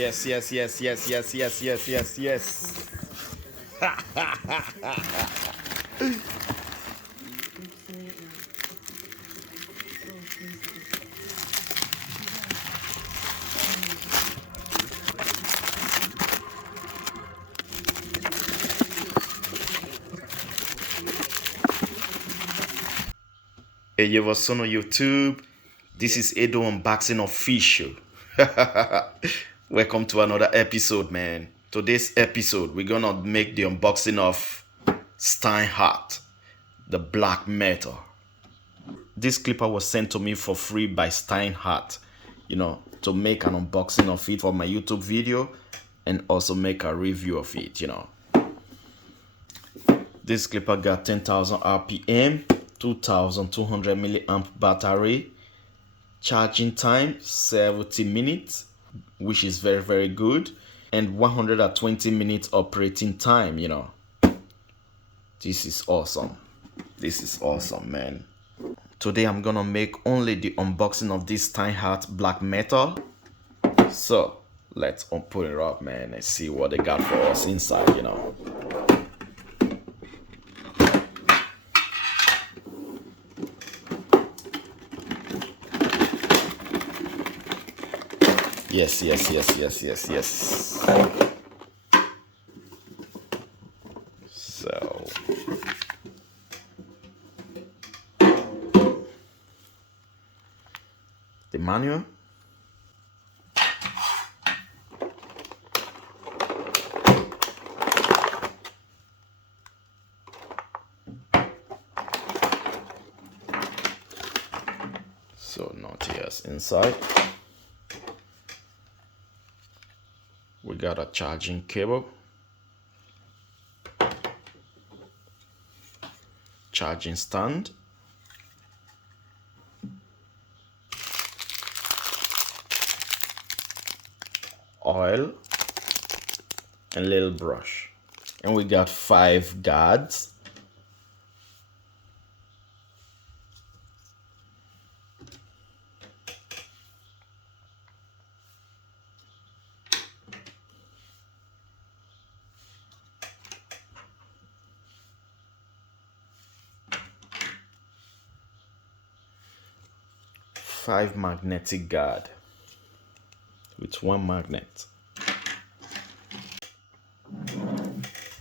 Yes, yes, yes, yes, yes, yes, yes, yes, yes. Hey, yo, what's on YouTube? This is Edo Unboxing Official. Welcome to another episode, man. Today's episode, we're gonna make the unboxing of Steinhart, the Black Metal. This clipper was sent to me for free by Steinhart, to make an unboxing of it for my YouTube video and also make a review of it, This clipper got 10,000 RPM, 2,200 milliamp battery, charging time 70 minutes, which is very, very good, and 120 minutes operating time, This is awesome. This is awesome, man. Today I'm gonna make only the unboxing of this Steinhart Black Metal. So let's open it up, man, and see what they got for us inside, Yes, yes, yes, yes, yes, yes. So the manual. So nothing else inside. We got a charging cable, charging stand, oil, and little brush. And we got 5 guards. Five magnetic guard with 1 magnet.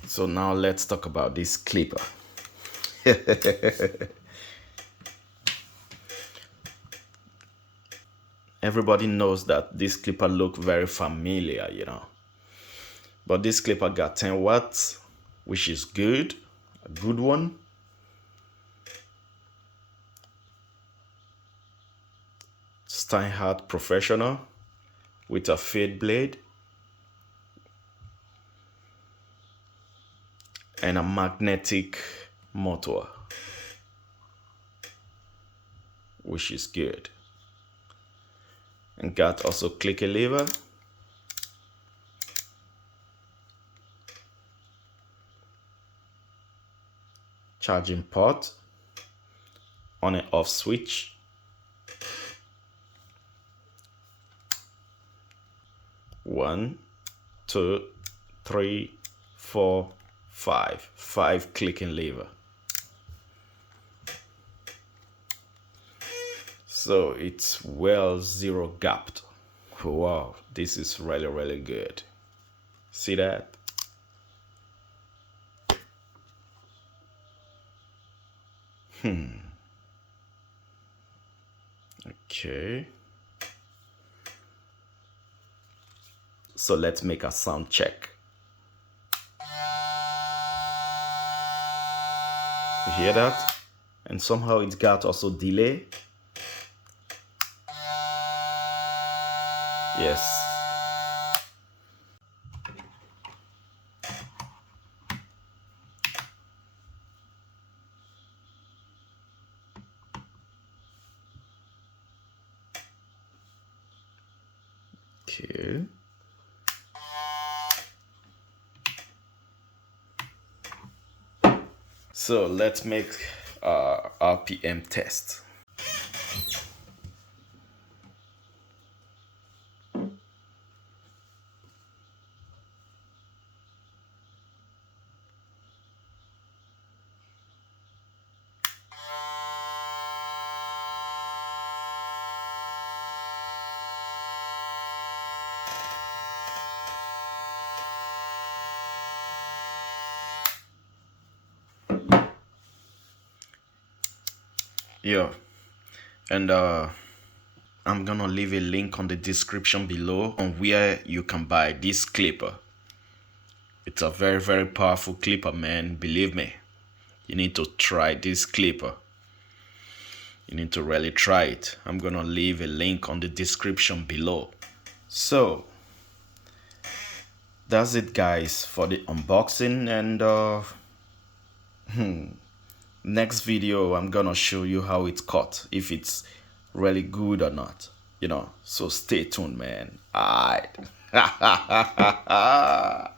So now let's talk about this clipper. Everybody knows that this clipper look very familiar, But this clipper got 10 watts, which is good, a good one. Steinhart Professional with a fade blade and a magnetic motor, which is good. And got also clicker lever, charging port, on and off switch, one, two, three, four, five clicking lever. So it's well zero gapped. Wow, this is really, really good. See that? Okay. So let's make a sound check. You hear that? And somehow it got also delay. Yes. Okay. So let's make RPM test. Yeah, and I'm gonna leave a link on the description below on where you can buy this clipper. It's a very, very powerful clipper, man. Believe me. You need to try this clipper. You need to really try it. I'm gonna leave a link on the description below. So that's it, guys, for the unboxing. And next video I'm gonna show you how it's cut, if it's really good or not, so stay tuned, man. All right.